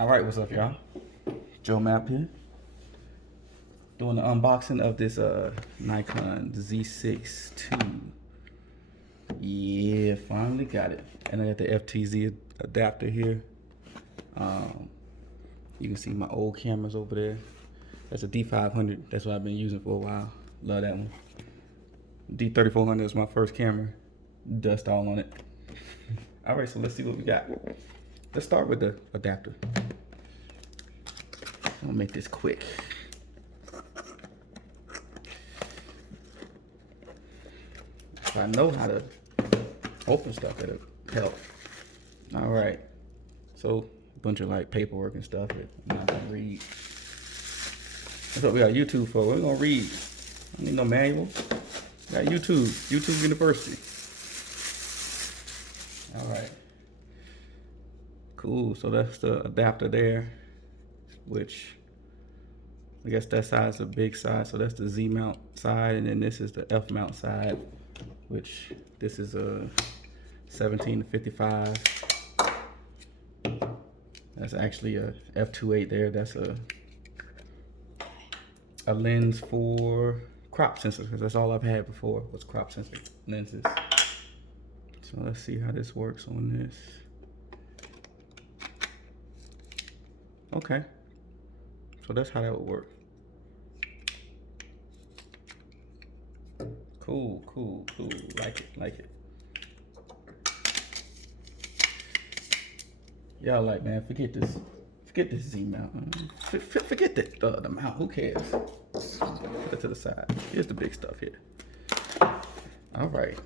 All right, what's up, y'all? Joe Map here, doing the unboxing of this Nikon Z6 II. Yeah, finally got it. And I got the FTZ adapter here. You can see my old cameras over there. That's a D500. That's what I've been using for a while. Love that one. D3400 is my first camera. Dust all on it. All right, so let's see what we got. Let's start with the adapter. I'm gonna make this quick. If I know how to open stuff, it'll help. All right, so a bunch of like paperwork and stuff that I'm not gonna read. That's what we got YouTube for. We're gonna read. I don't need no manual. We got YouTube University. All right, cool. So that's the adapter there, which I guess that side is the big side. So that's the Z mount side, and then this is the F mount side, which this is a 17 to 55. That's actually a f2.8 there. That's a lens for crop sensors, because that's all I've had before was crop sensor lenses. So let's see how this works on this. Okay, so that's how that would work. Cool. Like it. Y'all like, man, forget this Z mount. Forget the mount, who cares? Put it to the side. Here's the big stuff here. All right.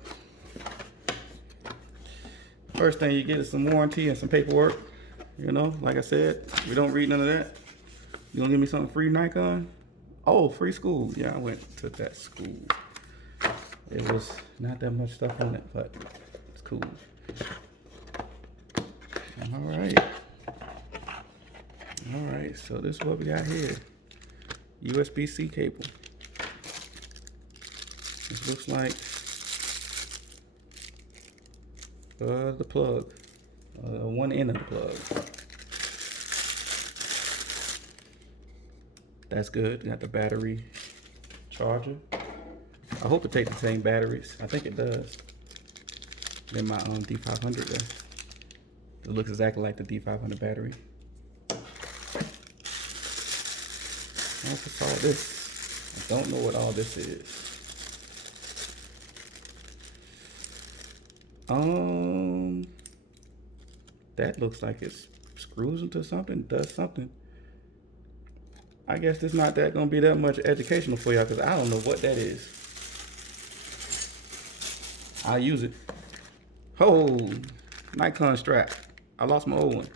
First thing you get is some warranty and some paperwork. You know, like I said, we don't read none of that. You gonna give me something free, Nikon? Oh, free school. Yeah, I went to that school. It was not that much stuff on it, but it's cool. All right, so this is what we got here. USB-C cable. This looks like the plug, one end of the plug. That's good. Got the battery charger. I hope it takes the same batteries. I think it does. Then my D500 does. It looks exactly like the D500 battery. What's all this? I don't know what all this is. That looks like it screws into something, does something. I guess it's not that gonna be that much educational for y'all, because I don't know what that is. I'll use it. Oh, Nikon strap. I lost my old one.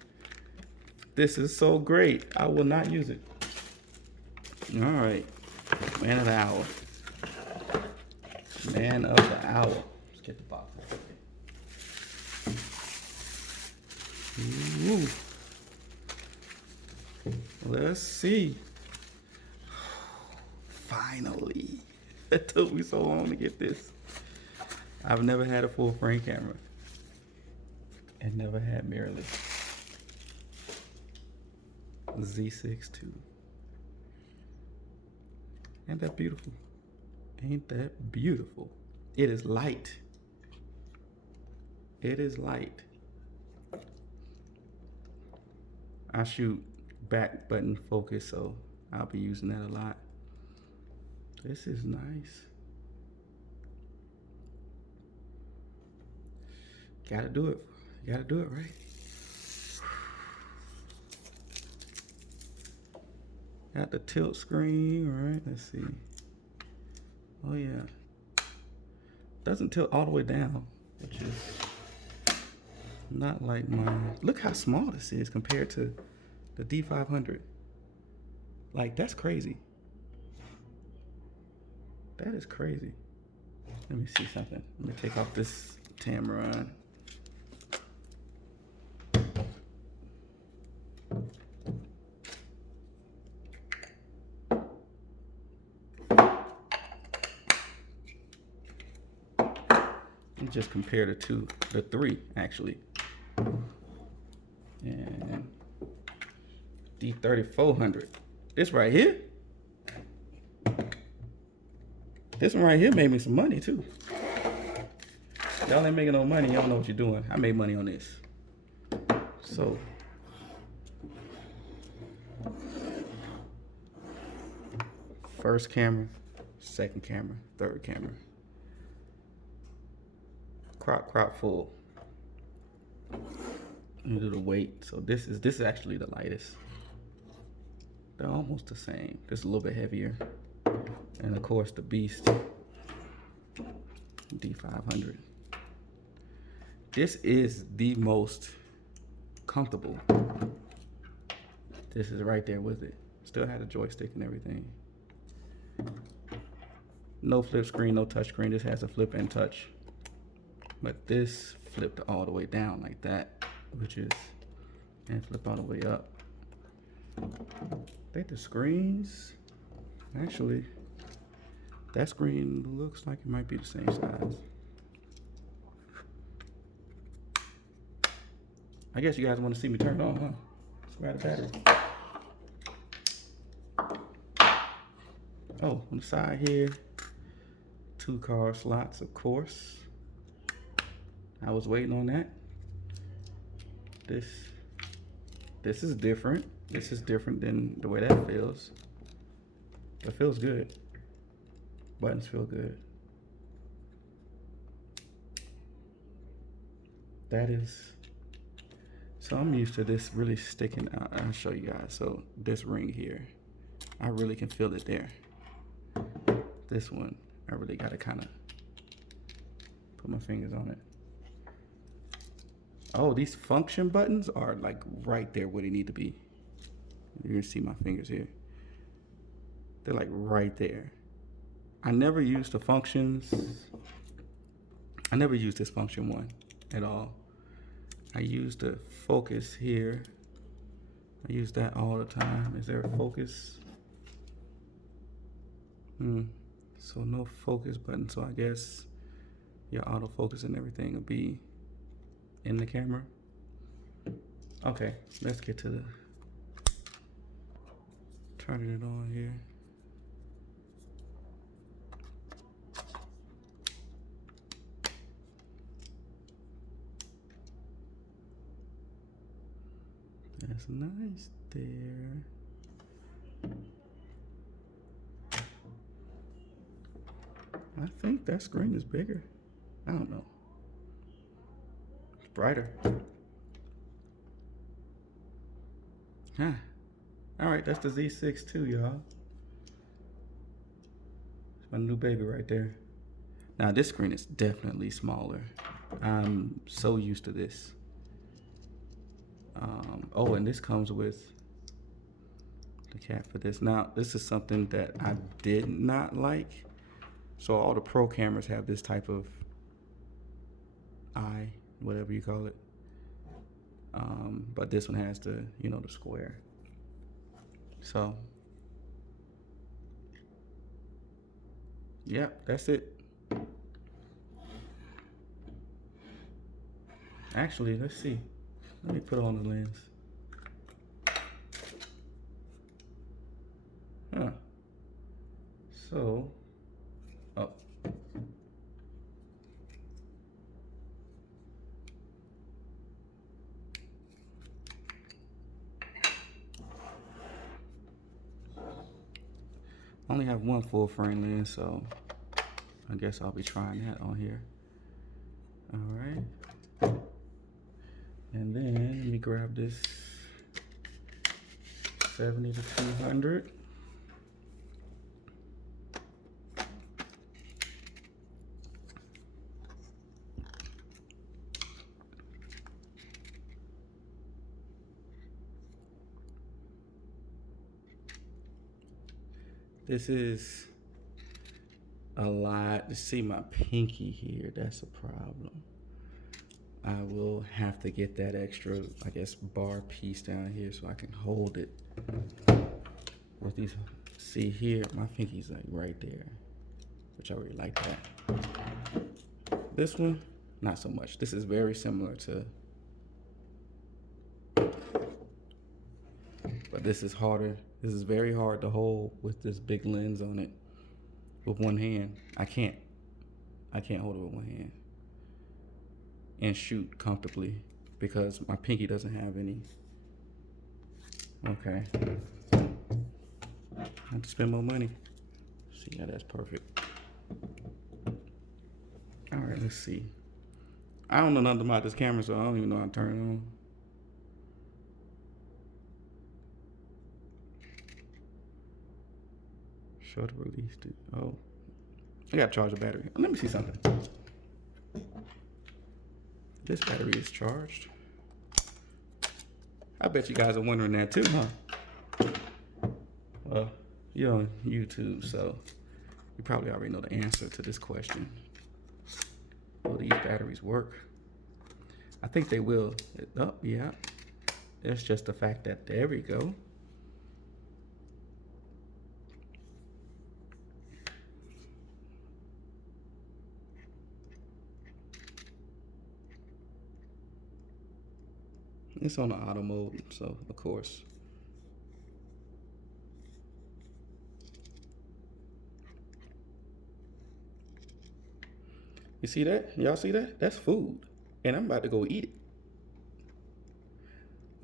This is so great. I will not use it. All right, man of the hour. Man of the hour. Let's get the box out of here. Ooh. Let's see. Finally. It took me so long to get this. I've never had a full frame camera and never had mirrorless. Z6 II. Ain't that beautiful? Ain't that beautiful? It is light. It is light. I shoot back button focus, so I'll be using that a lot. This is nice. Gotta do it. You gotta do it, right? Got the tilt screen, right? Let's see. Oh yeah. Doesn't tilt all the way down, which is not like mine. Look how small this is compared to the D500. Like, that's crazy. That is crazy. Let me see something. Let me take off this Tamron. Just compare the three actually, and D3400. This right here. This one right here made me some money too. Y'all ain't making no money. Y'all know what you're doing. I made money on this. So. First camera, second camera, third camera. Crop full. Let me do the weight. So this is actually the lightest. They're almost the same. This is a little bit heavier. And of course the beast, D500. This is the most comfortable. This is right there with it. Still had a joystick and everything. No flip screen, no touch screen. This has a flip and touch. But this flipped all the way down like that, which is, and flip all the way up. I think the screens, actually, that screen looks like it might be the same size. I guess you guys want to see me turn it on, huh? Let's grab the battery. Oh, on the side here, 2 card slots, of course. I was waiting on that. This is different. This is different than the way that feels. It feels good. Buttons feel good. That is, so I'm used to this really sticking out. I'll show you guys. So this ring here, I really can feel it there. This one, I really gotta kind of put my fingers on it. Oh, these function buttons are like right there where they need to be. You can see my fingers here. They're like right there. I never used the functions. I never used this function one at all. I used the focus here. I use that all the time. Is there a focus? So no focus button. So I guess your autofocus and everything will be in the camera. Okay, let's get to the turning it on here. That's nice there. I think that screen is bigger. I don't know. It's brighter. Huh. All right, that's the Z6 II, y'all. It's my new baby right there. Now this screen is definitely smaller. I'm so used to this. Oh, and this comes with the cap for this. Now, this is something that I did not like. So all the pro cameras have this type of eye, whatever you call it. But this one has the, you know, the square. So, yep, that's it. Actually, let's see. Let me put on the lens. Huh. So, oh. I only have one full frame lens, so I guess I'll be trying that on here. All right. And then let me grab this 70 to 200. This is a lot. To see my pinky here, that's a problem. I will have to get that extra, I guess, bar piece down here so I can hold it. With these, see here, my pinky's like right there, which I really like that. This one, not so much. This is very similar to But this is harder. This is very hard to hold with this big lens on it with one hand. I can't hold it with one hand and shoot comfortably because my pinky doesn't have any. Okay. I have to spend more money. See, yeah, that's perfect. All right, let's see. I don't know nothing about this camera, so I don't even know how to turn it on. Show the release. Oh, I gotta charge the battery. Let me see something. This battery is charged. I bet you guys are wondering that too, huh? Well, you're on YouTube, so you probably already know the answer to this question. Will these batteries work? I think they will. Oh, yeah. It's just the fact that, there we go. It's on the auto mode, so of course. You see that? Y'all see that? That's food. And I'm about to go eat it.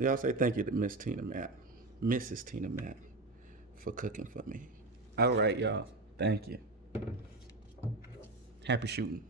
Y'all say thank you to Miss Tina Mapp, Mrs. Tina Mapp, for cooking for me. All right, y'all. Thank you. Happy shooting.